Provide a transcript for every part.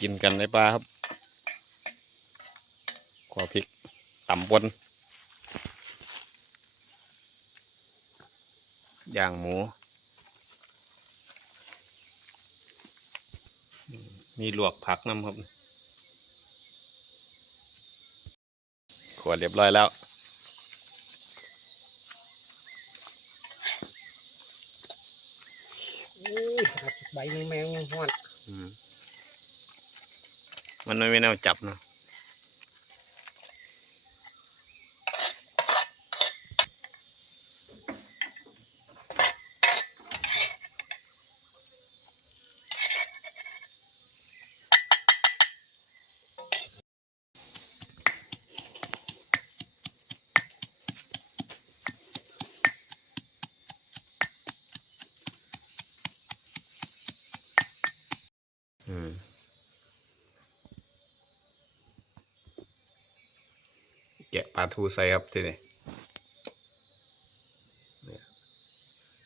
กินกันในปลาครับขวพริกตำบนย่างหมู มีลวกผักน้ำครับขวดเรียบร้อยแล้วอุ้ยครับใบแมงแมงหอนอื มมันไม่แนวจับเนอะอืม แกะปลาทูใส่ครับทีนี้เนี่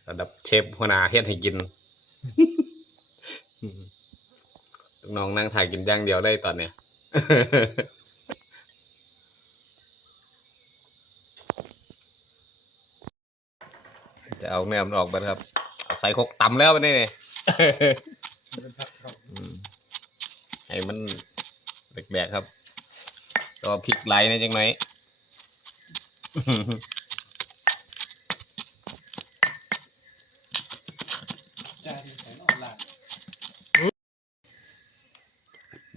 ระดับเชฟหัวหน้าเฮ็ดให้กินลูกน้องนั่งถ่ายกินย่างเดียวได้ตอนเนี้ยจะเอาเนื้อมันออกไปครับ ใส่คกตำแล้วมันนี่นี่เป็นผักเขาอืมให้มันแบกๆครับก็พริกไหลในจังไหน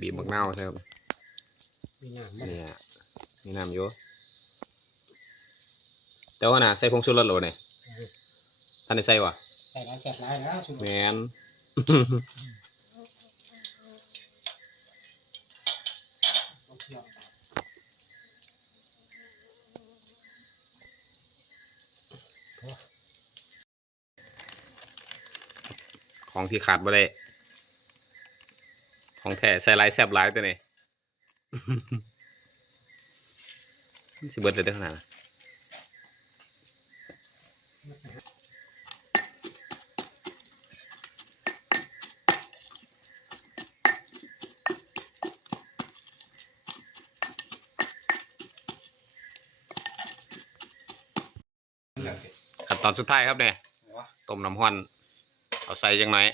บีบมะนาวใช่ครับ มีหน้ามัน เนี่ยมีน้ำอยู่แต่ว่าน่ะใส่ผงชูรสโหลเนี่ยท่านได้ใส่วะ ใส่ร้านแซ่บร้ายนะสุด แมน ต้องเที่ยว ของที่ขาดบ่ได้ ของแท้ใส่หลายแซ่บหลายตัวนี้สิเบิดเลยได้อขนาดนั้นขั้น ตอนสุดท้ายครับเนี่ยต้มน้ำห้อนเอาใส่จังไหนอย